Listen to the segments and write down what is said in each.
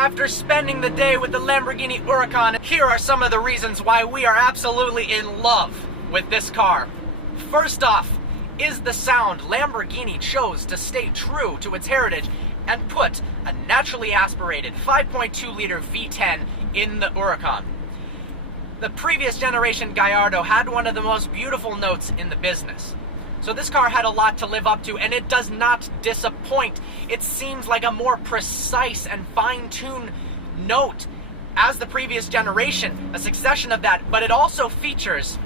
After spending the day with the Lamborghini Huracan, here are some of the reasons why we are absolutely in love with this car. First off, is the sound. Lamborghini chose to stay true to its heritage and put a naturally aspirated 5.2-liter V10 in the Huracan. The previous generation Gallardo had one of the most beautiful notes in the business. So this car had a lot to live up to, and it does not disappoint. It seems like a more precise and fine-tuned note as the previous generation, a succession of that, but it also features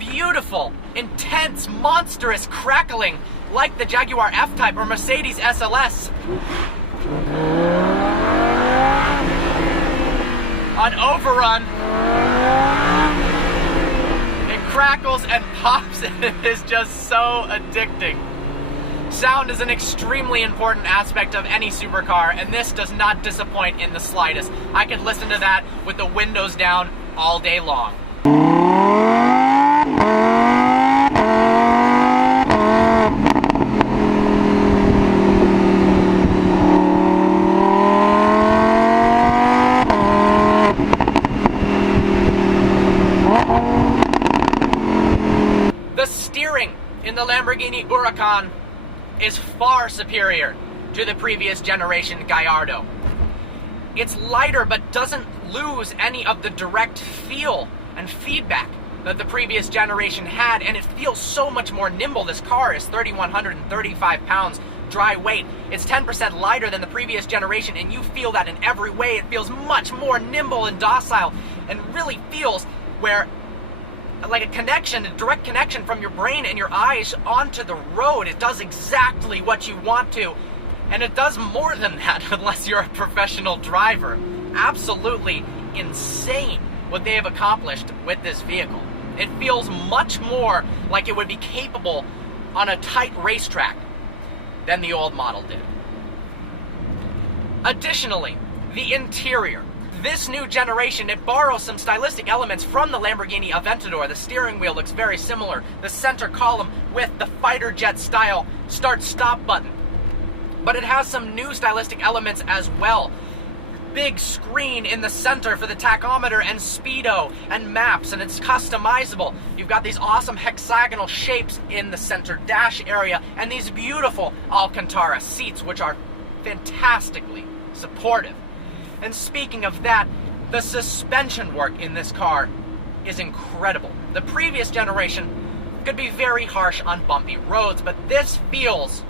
beautiful, intense, monstrous crackling like the Jaguar F-Type or Mercedes SLS. On overrun, it crackles and pops, and it is just so addicting. Sound is an extremely important aspect of any supercar, and this does not disappoint in the slightest. I could listen to that with the windows down all day long. The steering in the Lamborghini Huracan is far superior to the previous generation Gallardo. It's lighter but doesn't lose any of the direct feel and feedback that the previous generation had, and it feels so much more nimble. This car is 3,135 pounds dry weight. It's 10% lighter than the previous generation, and you feel that in every way. It feels much more nimble and docile, and really feels where like a connection, a direct connection from your brain and your eyes onto the road. It does exactly what you want to, and it does more than that unless you're a professional driver. Absolutely insane what they have accomplished with this vehicle. It feels much more like it would be capable on a tight racetrack than the old model did. Additionally, the interior. This new generation, it borrows some stylistic elements from the Lamborghini Aventador. The steering wheel looks very similar. The center column with the fighter jet style start-stop button. But it has some new stylistic elements as well. Big screen in the center for the tachometer and speedo and maps, and it's customizable. You've got these awesome hexagonal shapes in the center dash area, and these beautiful Alcantara seats, which are fantastically supportive. And speaking of that, the suspension work in this car is incredible. The previous generation could be very harsh on bumpy roads, but this feels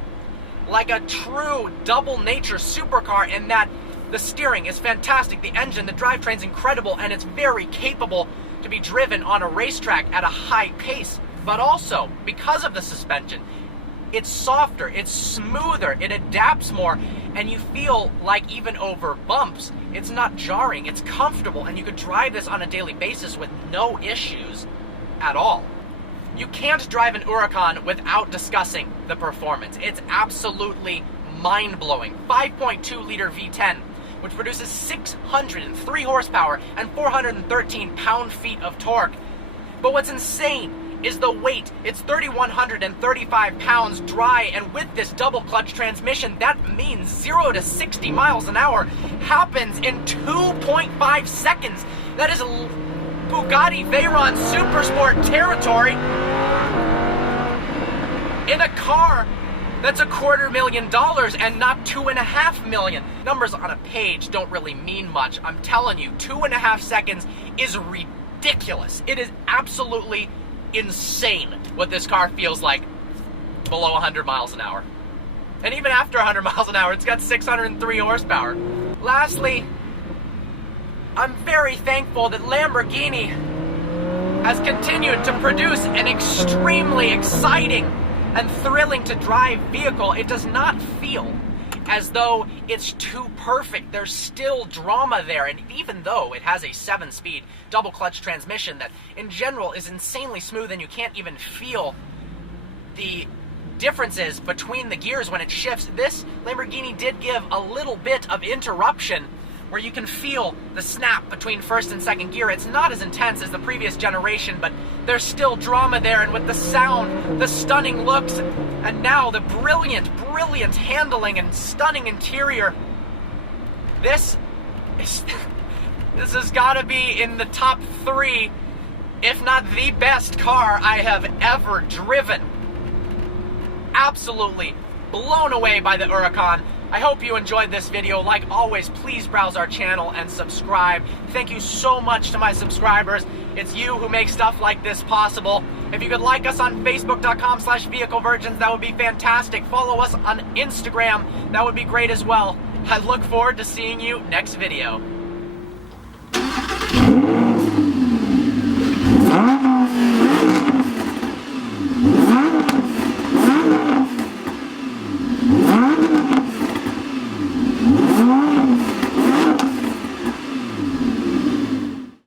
like a true double nature supercar in that the steering is fantastic, the engine, the drivetrain's incredible, and it's very capable to be driven on a racetrack at a high pace. But also, because of the suspension, it's softer, it's smoother, it adapts more, and you feel like even over bumps, it's not jarring, it's comfortable, and you could drive this on a daily basis with no issues at all. You can't drive an Huracan without discussing the performance. It's absolutely mind-blowing. 5.2-liter V10, which produces 603 horsepower and 413 pound-feet of torque. But what's insane is the weight. It's 3,135 pounds dry, and with this double clutch transmission, that means 0 to 60 miles an hour happens in 2.5 seconds. That is Bugatti Veyron Supersport territory in a car that's $250,000 and not $2.5 million. Numbers on a page don't really mean much. I'm telling you, 2.5 seconds is ridiculous. It is absolutely insane what this car feels like below 100 miles an hour. And even after 100 miles an hour, it's got 603 horsepower. Lastly, I'm very thankful that Lamborghini has continued to produce an extremely exciting and thrilling to drive vehicle. It does not feel as though it's too perfect. There's still drama there, and even though it has a 7-speed double clutch transmission that in general is insanely smooth and you can't even feel the differences between the gears when it shifts, this Lamborghini did give a little bit of interruption where you can feel the snap between first and second gear. It's not as intense as the previous generation, but there's still drama there, and with the sound, the stunning looks, and now the brilliant handling and stunning interior, this This has got to be in the top 3, if not the best car I have ever driven. Absolutely blown away by the Huracan. I hope you enjoyed this video. Like always, please browse our channel and subscribe. Thank you so much to my subscribers. It's you who make stuff like this possible. If you could like us on Facebook.com/VehicleVirgins, that would be fantastic. Follow us on Instagram, that would be great as well. I look forward to seeing you next video.